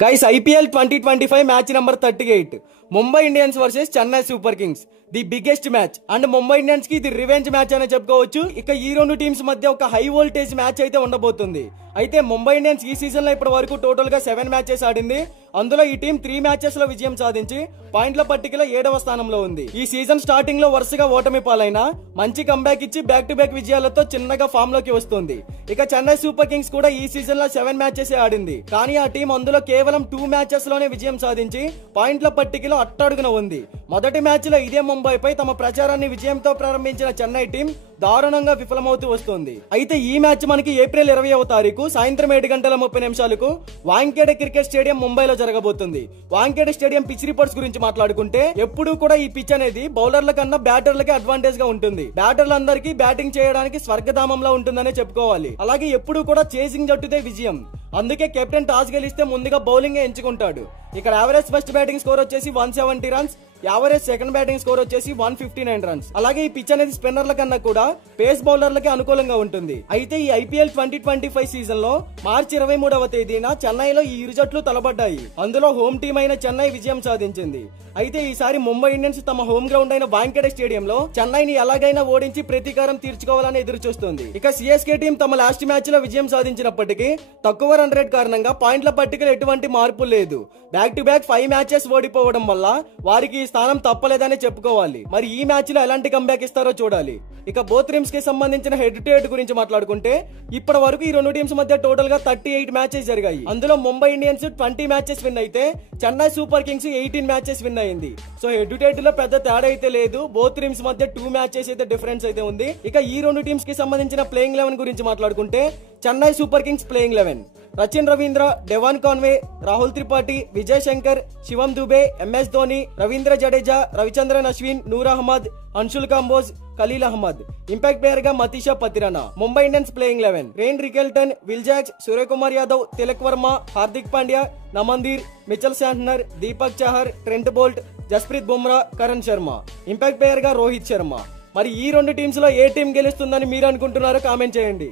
Guys, IPL 2025 match number 38. Mumbai Indians versus Chennai Super Kings. The biggest match and Mumbai Indians కి ఇది revenge match అనే చెప్పుకోవచ్చు. ఇక ఈ రెండు టీమ్స్ మధ్య ఒక హై వోల్టేజ్ మ్యాచ్ అయితే ఉండబోతుంది. అయితే ముంబై ఇండియన్స్ ఈ సీజన్ లో ఇప్పటి వరకు టోటల్ గా 7 మ్యాచెస్ ఆడింది. అందులో ఈ టీం 3 మ్యాచెస్ లో విజయం సాధించి పాయింట్ల పట్టికలో 7వ స్థానంలో ఉంది. ఈ సీజన్ స్టార్టింగ్ లో వరుసగా ఓటమి పాలైనా మంచి కంబ్యాక్ ఇచ్చి బ్యాక్ టు బ్యాక్ విజయాలతో చిన్నగా ఫామ్ లోకి వస్తుంది. ఇక చెన్నై సూపర్ కింగ్స్ కూడా ఈ సీజన్ లో 7 మ్యాచెస్ ఆడింది. కానీ ఆ టీం అందులో కేవలం 2 మ్యాచెస్ లోనే విజయం సాధించి పాయింట్ల పట్టికలో అట్టడుగున ఉంది. మొదటి మ్యాచ్ లో ఇదే ముంబైపై తమ ప్రచారాన్ని విజయంతో ప్రారంభించిన చెన్నై టీం దారుణంగా విఫలమవుతూ వస్తుంది. అయితే ఈ మ్యాచ్ మనకి ఏప్రిల్ 20వ తారీఖు సాయంత్రం 7:30 వాంఖేడే క్రికెట్ స్టేడియం ముంబైలో జరగబోతుంది. వాంఖేడే స్టేడియం పిచ్ రిపోర్ట్స్ గురించి మాట్లాడుకుంటే ఎప్పుడూ కూడా ఈ పిచ్ అనేది బౌలర్ల కన్నా బ్యాటర్లకే అడ్వాంటేజ్ గా ఉంటుంది. బ్యాటర్లందరికీ బ్యాటింగ్ చేయడానికి స్వర్గధామంలో ఉంటుందనే చెప్పుకోవాలి. అలాగే ఎప్పుడూ కూడా చేసింగ్ జట్టుదే విజయం. అందుకే కెప్టెన్ టాస్ గెలిస్తే ముందుగా బౌలింగ్ ఎంచుకుంటాడు. ఇక్కడ యావరేజ్ ఫస్ట్ బ్యాటింగ్ స్కోర్ వచ్చేసి 170 runs, average second batting score వచ్చేసి 159 రన్స్. అలాగే ఈ పిచ్ అనేది స్పిన్నర్ల కన్నా కూడా పేస్ బౌలర్లకి అనుకూలంగా ఉంటుంది. అయితే ఈ ఐపీఎల్ 2025 సీజన్ లో మార్చి 23వ తేదీన చెన్నైలో ఈ ఇరు జట్లు తలబడ్డాయి. అందులో హోమ్ టీం అయిన చెన్నై విజయం సాధించింది. అయితే ఈసారి ముంబై ఇండియన్స్ తమ హోమ్ గ్రౌండ్ అయిన వాంఖేడే స్టేడియంలో చెన్నైని ఎలాగైనా ఓడించి ప్రతీకారం తీర్చుకోవాలని ఎదురు చూస్తుంది. ఇక సిఎస్కే టీం తమ లాస్ట్ మ్యాచ్ లో విజయం సాధించినప్పటికీ తక్కువ రన్ రేట్ కారణంగా పాయింట్ల పట్టికలో ఎటువంటి మార్పు లేదు. బ్యాక్ టు బ్యాక్ 5 మ్యాచెస్ ఓడిపోవడం వల్ల వారికి ఈ స్థానం తప్పలేదని చెప్పుకోవాలి. మరి ఈ మ్యాచ్ లో ఎలాంటి కంబ్యాక్ ఇస్తారో చూడాలి. ఇక బోత్ టీమ్స్ కి సంబంధించిన హెడ్ టు హెడ్ గురించి మాట్లాడుకుంటే ఇప్పటి వరకు ఈ రెండు టీమ్స్ మధ్య టోటల్ గా 38 మ్యాచెస్ జరిగాయి. అందులో ముంబై ఇండియన్స్ 20 మ్యాచెస్ విన్ అయితే Chennai Super Kings 18 matches win అయింది. సో హెడ్ టు హెడ్ లో పెద్ద తేడా అయితే లేదు. బోత్ టీమ్స్ మధ్య 2 మ్యాచెస్ అయితే డిఫరెన్స్ అయితే ఉంది. ఇక ఈ రెండు టీమ్స్ కి సంబంధించిన ప్లేయింగ్ 11 గురించి మాట్లాడుకుంటే Chennai Super Kings playing 11 Sachin Ravindra, Devon Conway, Rahul Tripathi, Vijay Shankar, Shivam Dube, MS Dhoni, Ravindra Jadeja, Ravichandran Ashwin, Noor Ahmad, Anshul Kamboj, Khaleel Ahmed. Impact player గా Matheesha Pathirana. Mumbai Indians playing 11 Ryan Rickelton, Will Jacks, Suryakumar Yadav, Tilak Varma, Hardik Pandya, Naman Dhir, Mitchell Santner, Deepak Chahar, Trent Boult, Jasprit Bumrah, Karan Sharma. Impact player గా రోహిత్ శర్మ. మరి ఈ రెండు టీమ్స్ లో ఏ టీం గెలుస్తుందని మీరు అనుకుంటున్నారో కామెంట్ చేయండి.